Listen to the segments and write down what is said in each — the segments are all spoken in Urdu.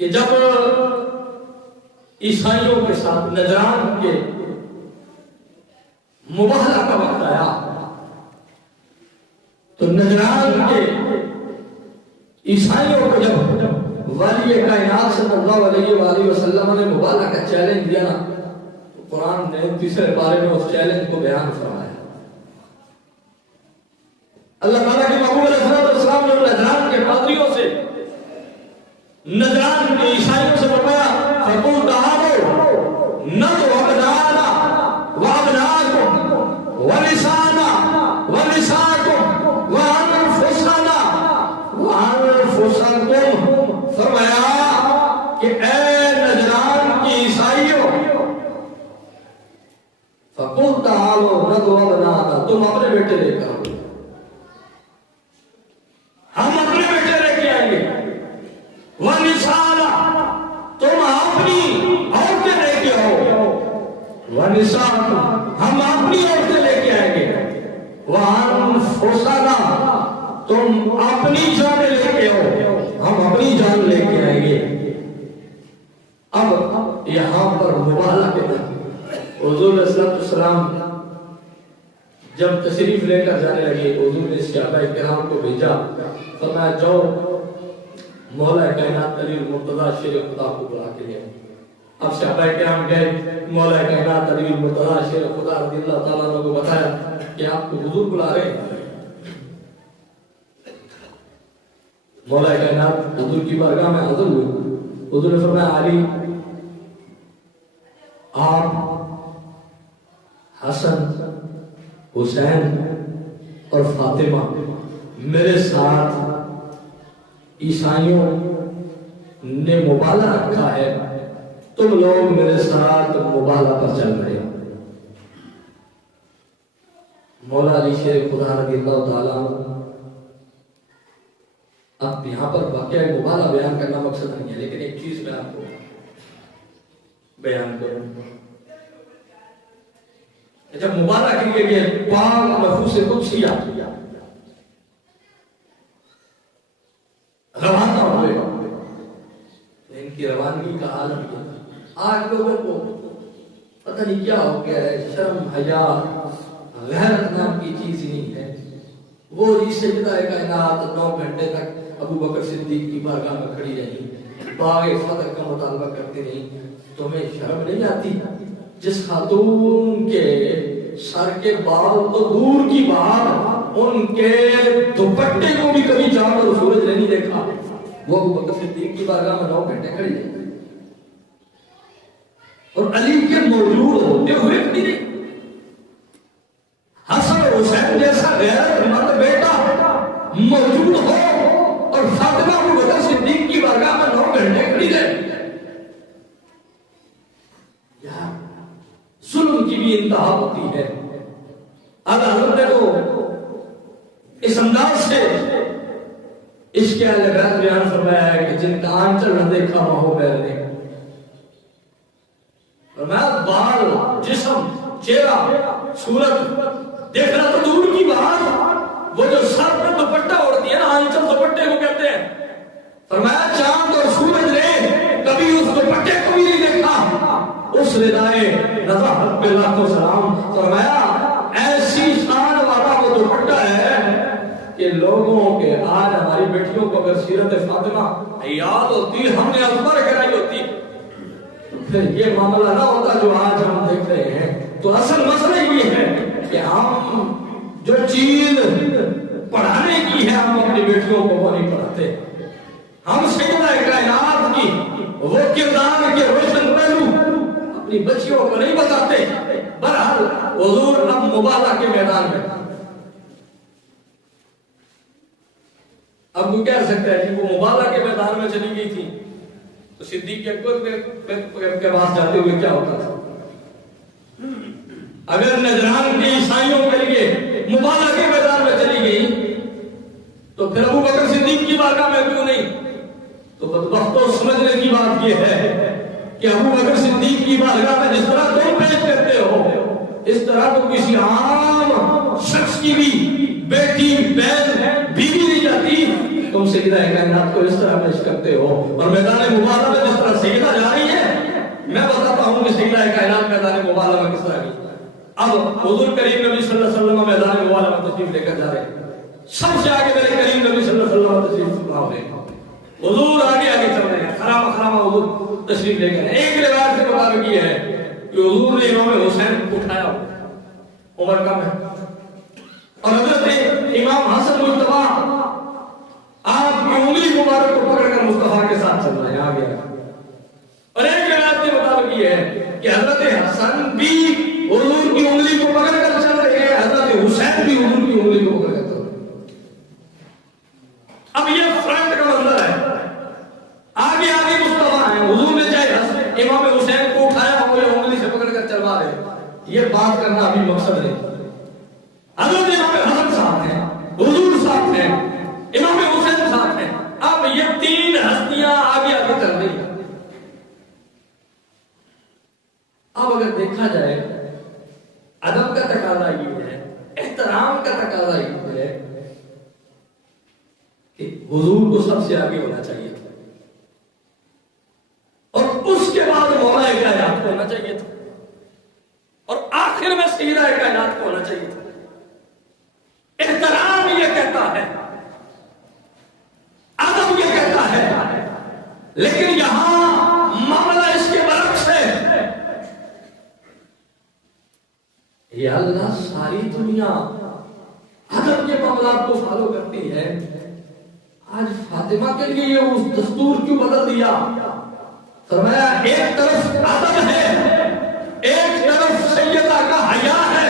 کہ جب عیسائیوں کے ساتھ نجران کے مباہلہ کا وقت آیا تو نجران کے عیسائیوں کو جب ولی کائنات صلی اللہ علیہ وآلہ وسلم نے مباہلہ کا چیلنج دیا نا تو قرآن نے تیسرے بارے میں اس چیلنج کو بیان فرمایا۔ اللہ تعالیٰ کے محبوب علیہ السلام نے نجران کے پادریوں سے، نجران کے عیسائیوں سے فرمایا فَقُلْ تَعَالَوْا نَدْعُ أَبْنَاءَنَا وَأَبْنَاءَكُمْ وَنِسَاءَنَا وَنِسَاءَكُمْ وَأَنفُسَنَا وَأَنفُسَكُمْ۔ فرمایا کہ اے نجران کے عیسائیوں، فَقُلْ تَعَالَوْا نَدْعُ أَبْنَاءَنَا، تم اپنے بیٹے لے کر آؤ، ہم اپنے بیٹے لے کے آئیں گے، وَنِسَاءَنَا، تم اپنی عورتیں لے کے آؤ، وَنِسَاءَكُمْ، ہم اپنی عورتیں لے کے آئیں گے، وَأَنفُسَنَا، تم اپنی جانیں لے کے آؤ، ہم اپنی جان لے کے آئیں گے۔ اب یہاں پر مباہلہ کے بعد حضور علیہ السلام جب تشریف لے کر جانے لگے، حضور نے صحابہ کرام کو بھیجا، فرمایا جاؤ مولا کائنات علی المرتضیٰ شیر خدا کو بلا کے لے۔ اب صحابہ کرام گئے، مولا کائنات علی المرتضیٰ شیر خدا رضی اللہ تعالیٰ عنہ کو بتایا کہ آپ کو حضور بلا رہے ہیں۔ مولا کائنات حضور کی بارگاہ میں حاضر ہوئے، حضور نے فرمایا علی، آپ حسن، حسین اور فاطمہ میرے ساتھ عیسائیوں نے مباہلہ رکھا ہے، تم لوگ میرے ساتھ مباہلہ پر چل رہے ہو۔ مولا علی شیر خدا رضی اللہ تعالیٰ، اب یہاں پر واقعہ مباہلہ بیان کرنا مقصد نہیں ہے، لیکن ایک چیز میں آپ کو بیان کروں۔ جب مباہلہ کے لیے پاک نفوس قدسیہ روانہ ہوئے، ان کی روانگی کا عالم یہ، آج لوگوں کو پتہ نہیں کیا ہو گیا ہے، شرم، حیا، غیرت نام کی چیز ہی نہیں ہے۔ وہ جس سجدہ کائنات 9 گھنٹے تک ابو بکر صدیق کی بارگاہ میں کھڑی رہی، باغ فتح کا مطالبہ کرتی رہی، تمہیں شرم نہیں آتی؟ جس خاتون کے سر کے بال تو دور کی بات، ان کے دوپٹے کو بھی کبھی چاند اور سورج نے نہیں دیکھا، وہ ابو بکر صدیق کی بارگاہ میں 9 گھنٹے کھڑی رہی، اور علی کے موجود ہوتے ہوئے بھی نہیں۔ حسن حسین جیسا غیرت مند بیٹا موجود ہو اور فاطمہ ابو بکر صدیق کی بارگاہ میں 9 گھنٹے کھڑی رہی، ظلم کی بھی انتہا ہوتی ہے۔ حضرت نے تو اس انداز سے عشق اہل بیت بیان فرمایا ہے کہ جن کا آنچل نہ دیکھا ماہو بیر نے، فرمایا بال، جسم، چہرہ، صورت دیکھنا تو دور کی بات، وہ جو سر پر دوپٹہ اوڑھتی ہے نا، آنچل دوپٹے کو کہتے ہیں، فرمایا چاند اور سورج نے کبھی اس دوپٹے کو بھی نہیں دیکھا، اس ردائے رضا حق پہ لاکھوں سلام۔ فرمایا ایسی شان والا وہ دوپٹہ ہے کہ لوگوں کے آج ہماری بیٹیوں کو اگر سیرت فاطمہ یاد ہوتی، ہم نے ازمر کرائی ہوتی، تو پھر یہ معاملہ نہ ہوتا جو آج ہم دیکھ رہے ہیں۔ تو اصل مسئلہ یہ ہے کہ ہم جو چیز پڑھانے کی ہے ہم اپنی بیٹیوں کو وہ نہیں پڑھاتے، ہم سیدہ کائنات کی وہ کردار کے روشن پہلو اپنی بچیوں کو نہیں بتاتے۔ بہرحال حضور اب مباہلہ کے میدان میں، اب وہ کہہ سکتا ہے کہ وہ مباہلہ کے میدان میں چلی گئی تھی تو صدیق اکبر کے پاس جاتے ہوئے کیا ہوتا تھا؟ اگر نجران کے عیسائیوں کے لیے مباہلہ کے میدان میں چلی گئی تو پھر ابو بکر صدیق کی بارگاہ میں کیوں نہیں؟ تو بدبختوں سمجھنے کی بات یہ ہے کہ ابو بکر صدیق کی بارگاہ میں جس طرح تم پیش کرتے ہو، اس طرح تو کسی عام شخص کی بھی بیٹی، بہن، بیوی نہیں جاتی، تم سیدہ کائنات کو اس طرح پیش کرتے ہو، اور میدان مباہلہ اب حضور کریم نبی صلی اللہ علیہ وسلم میدان مبارک میں تشریف لے کر جا رہے ہیں، سب سے آگے میرے کریم نبی صلی اللہ علیہ وسلم تشریف فرما رہے ہیں، حضور آگے آگے چل رہے ہیں، خرامہ خرامہ حضور تشریف لے کر۔ ایک روایت سے مطابق یہ ہے کہ حضور نے امام حسین کو اٹھایا، عمر کم ہے، اور حضرت امام حسن مجتبی آپ کی انگلی مبارک کو پکڑ کر مصطفیٰ کے ساتھ چل رہے ہیں آگے آگے۔ اور ایک روایت کے مطابق یہ ہے کہ حضرت حسن بھی حضور کی انگلی کو پکڑ کر چل رہے ہیں، حضرت حسین بھی حضور کی انگلی کو پکڑ کر چل رہے ہیں۔ اب یہ فرنٹ کا منظر ہے، آگے آگے مصطفیٰ ہیں، حضور نے چاہے امام حسین کو اٹھایا ہو یا انگلی سے پکڑ کر چلوا رہے ہیں، یہ بات کرنا ابھی مقصد ہے۔ حضرت امام حسن صاحب ہیں، حضور صاحب ہیں، امام حسین صاحب ہیں، اب یہ تین ہستیاں آگے آگے چل رہی ہیں۔ اب اگر دیکھا جائے ادب کا تقاضا یہ ہے، احترام کا تقاضا یہ ہے کہ حضور کو سب سے آگے ہونا چاہیے تھا، اور اس کے بعد مولا کائنات کو ہونا چاہیے تھا، اور آخر میں سیدہ کائنات کو ہونا چاہیے تھا۔ احترام یہ کہتا ہے، ادب یہ کہتا ہے، لیکن یہاں معاملہ اس کے برعکس ہے۔ یا اللہ، ساری دنیا ادب کے معاملات کو فالو کرتی ہے، آج فاطمہ کے لیے یہ اس دستور کیوں بدل دیا؟ فرمایا ایک طرف ادب ہے، ایک طرف سیدہ کا حیا ہے،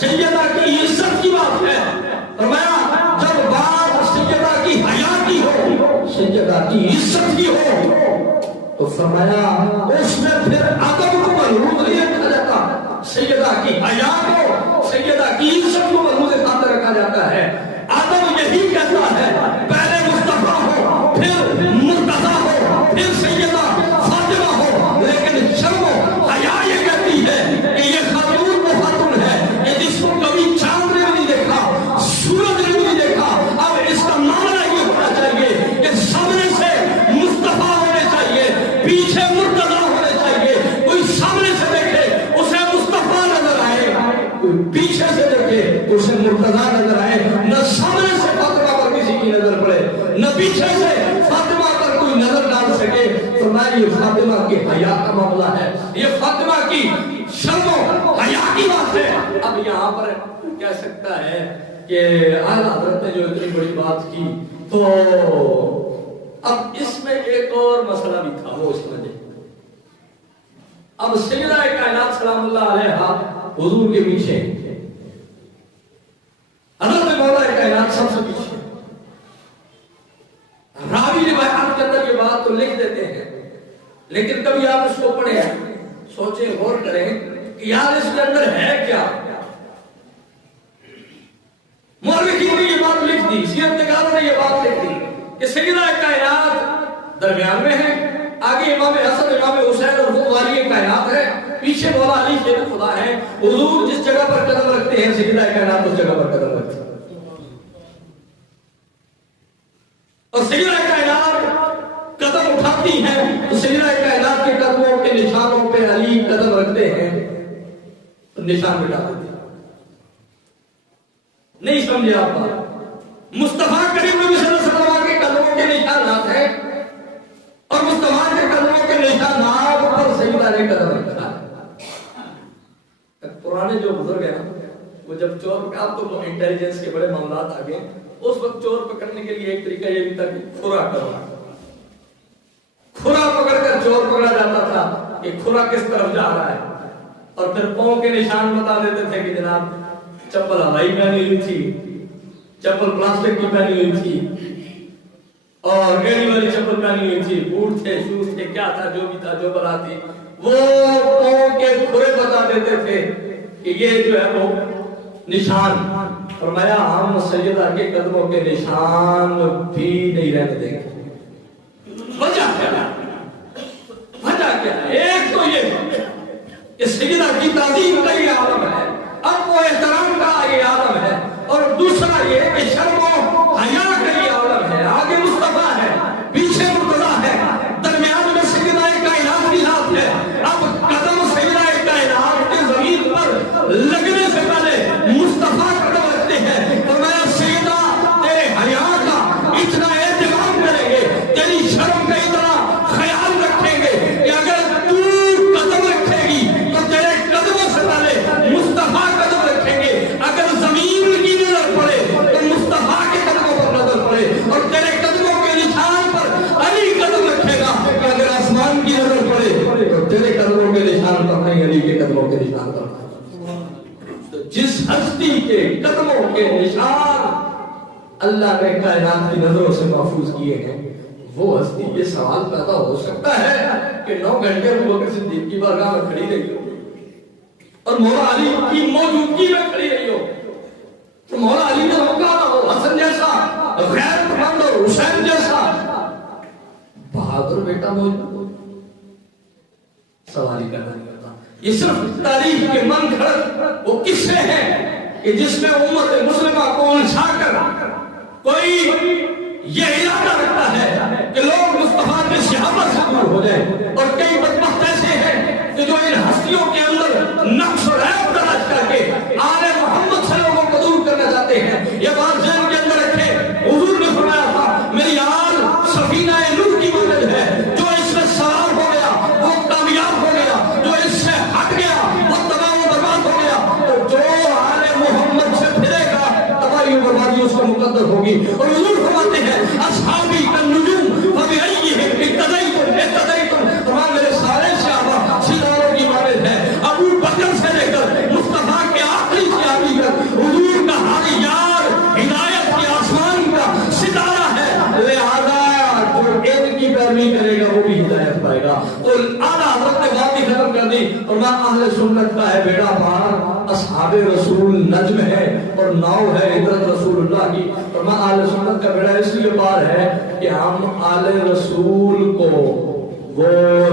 سیدہ کی عزت کی بات ہے۔ فرمایا جب بات سیدہ کی حیا کی ہو، سیدہ کی عزت کی ہو، تو فرمایا اس میں پھر ادب کو مرحوم نہیں رکھا جاتا، سیدہ کی حیا کو، سیدہ کی عزت کو مرحوم خاطر رکھا جاتا ہے۔ ادب یہی کہتا ہے پہلے مصطفیٰ ہو، پھر مرتضیٰ ہو، پھر سیدہ فاطمہ ہو، لیکن شرم و حیا یہ کہتی ہے کہ یہ خاتون وہ خاتون ہے کہ جس کو کبھی چاند نے نہیں دیکھا، سورج نے نہیں دیکھا۔ اب اس کا معاملہ یہ ہونا چاہیے کہ سامنے سے مصطفیٰ ہونے چاہیے، پیچھے مرتضیٰ ہونے چاہیے۔ کوئی سامنے سے دیکھے اسے مصطفیٰ نظر آئے، کوئی پیچھے سے دیکھے اسے مرتضیٰ نظر آئے۔ نہ سامنے سے فاطمہ پر کسی کی نظر پڑے، نہ پیچھے سے فاطمہ پر کوئی نظر ڈال سکے۔ فرمایا یہ فاطمہ کی حیا کا معاملہ ہے، یہ فاطمہ کی شرم و حیا کی بات ہے۔ اب یہاں پر کہہ سکتا ہے کہ اعلیٰ حضرت نے جو اتنی بڑی بات کی، تو اب اس میں ایک اور مسئلہ بھی تھا، وہ اس میں اب سیدہ کائنات سلام اللہ علیہا حضور کے پیچھے، حضرت مولا کائنات سب سے پیچھے۔ راوی روایات کے اندر یہ بات تو لکھ دیتے ہیں، لیکن کبھی آپ اس کو پڑھیں، سوچیں، غور کریں کہ یار اس کے اندر ہے کیا۔ مورخین نے یہ بات لکھ دی، سیرت نگاروں نے یہ بات لکھ دی کہ سیدہ کائنات درمیان میں ہے، آگے امام حسن، امام حسین اور خود والی کائنات ہے، پیچھے مولا علی شیر خدا ہے۔ حضور جس جگہ پر قدم رکھتے ہیں سیدہ کائنات اس جگہ پر قدم رکھتے ہیں، اور سیدہ کائنات قدم اٹھاتی ہیں تو سیدہ کائنات کے قدموں کے نشانوں پہ علی قدم رکھتے ہیں، نشان مٹا دیتے ہیں۔ نہیں سمجھے آپ بات؟ مصطفیٰ کریم نبی صلی اللہ علیہ وسلم کے قدموں کے نشانات ہیں، اور مصطفیٰ کے قدموں کے نشانات پر سیدہ نے قدم رکھا ہے۔ پرانے جو بزرگ ہیں وہ جب چور، آپ تو انٹیلیجنس کے بڑے معاملات آ گئے، اس وقت چور پکڑنے کے لیے ایک طریقہ یہ بھی تھا کہ کھرا کرو، کھرا پکڑ کر چور پکڑا جاتا تھا کہ کھرا کس طرف جا رہا ہے، اور پھر پاؤں کے نشان بتا دیتے تھے کہ جناب چپل ہوائی پہنی ہوئی تھی، چپل پلاسٹک کی پہنی ہوئی تھی، اور گیڑی والی چپل پہنی ہوئی تھی، بوٹ تھے، شوز تھے، کیا تھا، جو بھی تھا، جو بلا تھی، وہ پاؤں کے کھرے بتا دیتے تھے کہ یہ جو ہے وہ نشان۔ فرمایا ہم سیدہ کے قدموں کے نشان بھی نہیں رہنے دیں گے۔ وجہ کیا ہے؟ وجہ کیا ہے؟ ایک تو یہ کہ سیدہ کی تعظیم کا یہ عالم ہے، اب وہ احترام کا یہ عالم ہے، اور دوسرا یہ کہ شرم و حیا کا یہ عالم ہے۔ آگے مصطفیٰ ہے، پیچھے مرتضیٰ ہے، درمیان میں سیدہ کائنات کی ذات ہے۔ اب قدم سیدہ کائنات کے زمین پر قدموں کے نشان کرنا. تو جس ہستی کے قدموں کے نشان اللہ نے کائنات کی نظروں سے محفوظ کیے ہیں، وہ ہستی یہ سوال پیدا ہو سکتا ہے کہ 9 گھنٹے ابو بکر صدیق کی بارگاہ میں کھڑی رہی ہو اور مولا علی کی موجودگی میں کھڑی رہی ہو، تو مولا علی نے روکا نہ ہو، حسن جیسا غیرت مند اور حسین جیسا بہادر بیٹا موجود ہو، سوال ہی کرنا نہیں ہوتا. یہ صرف تاریخ کے من گھڑت وہ قصے ہیں کہ جس میں امت مسلمہ کو الجھا کر کوئی یہ ارادہ رکھتا ہے کہ لوگ مصطفیٰ کی صحابت سے دور ہو جائیں، اور کئی بدبخت ایسے ہیں کہ جو ان ہستیوں کے اندر نقش اور عیب تلاش کر کے آل محمد سے لوگوں کو دور کرنا چاہتے ہیں. یہ بات ذہن کے اندر رکھے، حضور نے فرمایا تھا میری آل سفینہ نور کی مانند ہے، جو اس میں سوار ہو گیا وہ کامیاب ہو گیا، جو اس سے ہٹ گیا وہ تباہ و برباد ہو گیا. تو جو آل محمد سے پھرے گا تباہی و بربادی اس کو مقدر ہوگی. اور حضور فرماتے ہیں اصحابی کالنجوم فبأیہم اقتدیتم، تمام میرے سارے صحابہ ستاروں کی مانند ہیں، ابو بکر سے لے کر مصطفیٰ کے آخری صحابی تک حضور کا ہر یار ہدایت کے آسمان کا ستارہ ہے، لہذا جو ان کی پیروی کرے گا وہ بھی ہدایت پائے گا. تو اعلیٰ حضرت نے بات ہی ختم کر دی، اور میں اہل سنت کا ہے بیڑا پار، اصحاب رسول نجم ہے اور ناؤ ہے عدرت رسول اللہ کی. اور میں اہل سنت کا بیڑا اس لیے پار ہے کہ ہم آل رسول کو وہ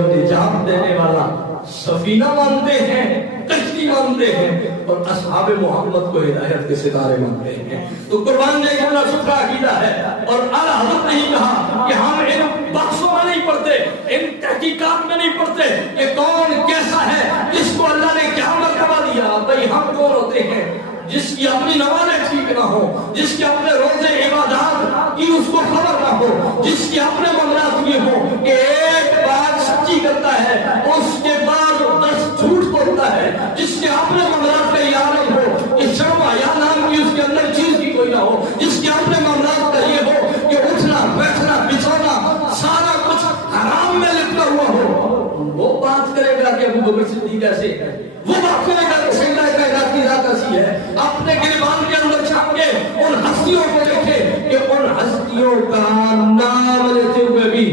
نجات دینے والا سفینہ مانتے ہیں، کشتی مانتے ہیں، اور اصحاب محمد کو ہدایت کے ستارے مانتے ہیں. تو قربان جائے کتنا ستھرا عقیدہ ہے. اور اعلیٰ حضرت نے ہی کہا کہ ہم ان بحثوں میں نہیں پڑھتے، ان تحقیقات میں نہیں پڑھتے کہ کون کیسا ہے، جس کو اللہ نے کیا مرتبہ دیا. بھئی ہم کون ہوتے ہیں جس کی اپنی نمازیں ٹھیک نہ ہو، جس کے اپنے روزے عبادات کی اس کو خبر نہ ہو، جس کے اپنے معاملات یہ ہو کہ ایک بات سچی کرتا ہے اس کے بعد 10 جھوٹ بولتا ہے، جس کے اپنے معاملات کا یہ عالم ہو کہ شرم حیا نام کی اس کے اندر چیز کی کوئی نہ ہو، جس کے اپنے معاملات کا یہ ہو کہ اٹھنا بیٹھنا بچھونا سارا کچھ حرام میں لپٹا ہوا ہو، وہ بات کرے گا کہ ابو بکر صدیق ایسے ہے، وہ بات کرے گا کہ سیدنا کائنات کی ذات ایسی ہے. اپنے گریبان کے اندر چھاپ کے ان ہستیوں کو دیکھے کہ ان ہستیوں کا نام لیتے ہوئے بھی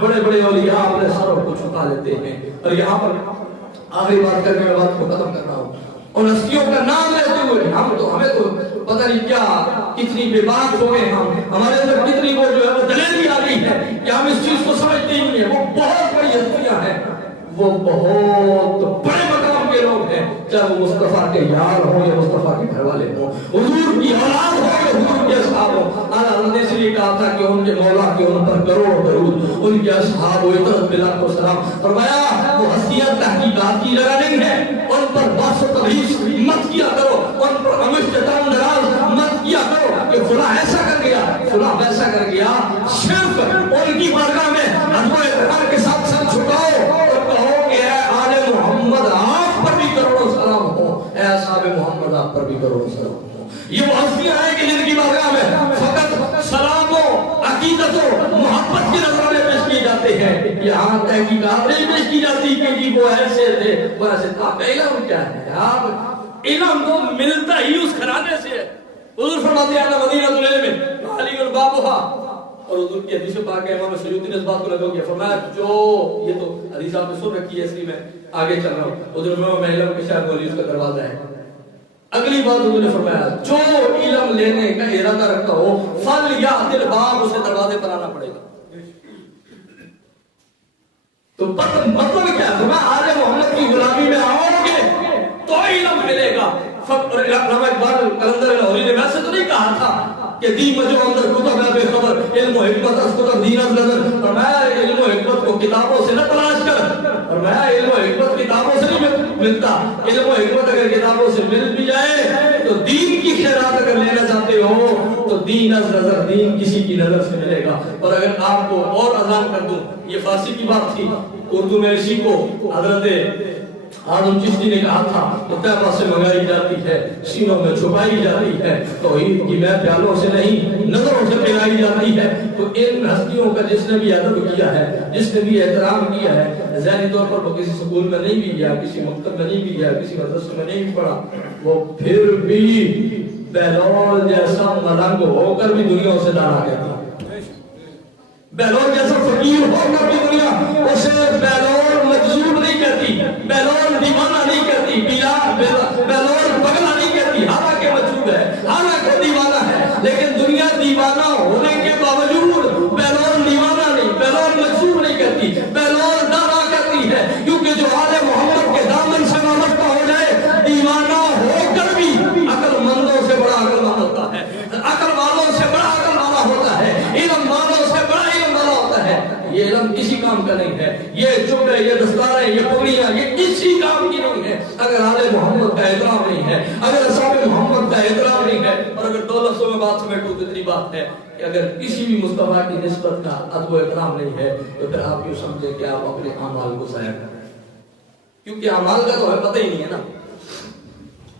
بڑے بڑے اولیاء اپنے سروں کو چھپا لیتے ہیں. اور یہاں پر آخری بات کر کے میں بات کو ختم کر رہا ہوں. ان ہستیوں کا نام لیتے ہوئے ہمیں تو پتہ نہیں کیا کتنی بے بات ہو گئے، ہمارے اندر کتنی وہ جو ہے وہ دلیری آ گئی ہے کہ ہم اس چیز کو سمجھتے ہی نہیں ہیں. وہ بہت بڑی ہستیاں ہیں، وہ بہت بڑے مقام کے لوگ ہیں، چاہے وہ مصطفیٰ کے یار ہوں یا مصطفیٰ کے گھر والے ہوں، حضور کی اولاد ہو یا حضور کے اصحاب ہوں. اعلیٰ حضرت نے اس لیے کہا تھا کہ ان کے مولا کے ان پر کروڑوں درود، ان کے اصحاب و عطرت بلاک و سلام. فرمایا وہ ہستیاں تحقیقات کی جگہ نہیں ہے، ان پر بحث و تبحیث مت کیا کرو، ان پر امشتتان دراز مت کیا کرو کہ فلاں ایسا کر گیا فلاں ویسا کر گیا. صرف ان کی بارگاہ میں ادب و احترام کے ساتھ سر جھکاؤ اور کہو کہ اے آل محمد آپ پر بھی کروڑوں سلام ہو، اے اصحاب محمد آپ پر بھی کروڑوں سلام ہو. یہ وہ ہستیاں ہیں کہ جن کی بارگاہ میں فقط سلام و عقیدت و محبت کے نظرانے پیش کیے جاتے ہیں. یہاں تحقیقات نہیں پیش کی جاتی کہ جی وہ ایسے تھے وہ ایسے تھا. آپ کا علم کیا ہے یار؟ علم تو ملتا ہی اس گھرانے سے ہے. حضور فرماتے ہیں مدینہ العلم علی البابھا، اور حضور کی حدیث پاک ہے، امام سیوطی نے اس بات کو لگا کیا فرمایا جو یہ تو حدیث آپ نے سن رکھی ہے، اس لیے میں آگے چل رہا ہوں. حضور میں علم کے شاید مولی اس کا دروازہ ہے. اگلی بات حضور نے فرمایا جو علم لینے کا ارادہ رکھتا ہو فل یا دل باب اسے دروازے پر آنا پڑے گا. تو مطلب کیا ہے؟ میں آل محمد کی غلامی میں آؤ گے تو علم ملے گا. علامہ اقبال قلندر لاہوری نے ویسے تو نہیں کہا تھا کہ دی مجھو اندر کتب ہے بے خبر علم و حکمت از کتب دین از نظر. اور میں علم و حکمت کو کتابوں سے نہ تلاش کر، اور میں علم و حکمت کتابوں سے نہیں ملتا. علم و حکمت اگر کتابوں سے مل بھی جائے تو دین کی خیرات اگر لینا چاہتے ہو تو دین از نظر، دین کسی کی نظر سے ملے گا. اور اگر آپ کو اور آسان کر دوں، یہ فارسی کی بات تھی، اردو میں اسی کو حضرت آدم چشتی نے کہا تھا تو طیبہ سے منگائی جاتی ہے، سینوں میں چھپائی جاتی ہے، توحید کی میں پیالوں سے نہیں نظروں سے پلائی جاتی ہے۔ تو ان ہستیوں کا جس نے بھی ادب کیا ہے، جس نے بھی احترام کیا ہے، ذہنی طور پر وہ کسی سکول میں نہیں بھی گیا، کسی مکتب میں نہیں بھی گیا، کسی مدرسے میں نہیں بھی پڑھا، وہ پھر بھی بہلول جیسا ملنگ ہو کر بھی دنیا اسے دانا کہتا ہے۔ بہلول جیسا فقیر ہو کر بھی دنیا اسے بہلول مجذوب نہیں کہتی، بہلول دیوانہ نہیں کہتی، بہلول پگلا نہیں کہتی، حالانکہ مجذوب ہے، حالانکہ دیوانہ ہے، لیکن دنیا دیوانہ ہونے کے باوجود بہلول دیوانہ نہیں، بہلول مجذوب نہیں کہتی، بہلول دانا کہتی ہے، کیونکہ جو آل محمد کے دامن سے وابستہ ہو جائے دیوانہ ہو کر بھی عقل مندوں سے بڑا عقل مند ہوتا ہے، عقل والوں سے بڑا عقل والا ہوتا ہے، علم والوں سے بڑا علم والا ہوتا ہے۔ یہ علم کسی کام کا نہیں ہے، یہ جبے، یہ دستاریں، یہ پگڑیاں، یہ کسی کام کی نہیں ہے اگر آل محمد کا احترام نہیں ہے، اگر اصحاب محمد کا احترام نہیں ہے۔ اور اگر دو لفظوں میں بات سمیٹوں تو اتنی بات ہے کہ اگر کسی بھی مصطفیٰ کی نسبت کا ادب و احترام نہیں ہے تو پھر آپ یوں سمجھیں کہ آپ اپنے اعمال کو ضائع کر رہے ہیں، کیونکہ اعمال کا تو ہے پتہ ہی نہیں ہے نا۔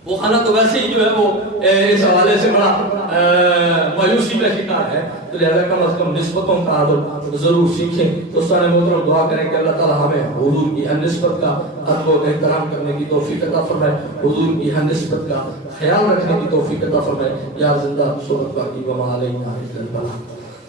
وہ خانہ تو ویسے ہی جو ہے وہ اس حوالے سے بڑا مایوسی کا شکار ہے، تو لہذا کم از کم نسبتوں کا ادب ضرور سیکھیں۔ تو سارے محترم دعا کریں کہ اللہ تعالیٰ ہمیں حضور کی ہر نسبت کا ادب و احترام کرنے کی توفیق عطا فرمائے، حضور کی ہر نسبت کا خیال رکھنے کی توفیق عطا فرمائے۔ یا زندہ صورت باقی وما علینا الا البلاغ۔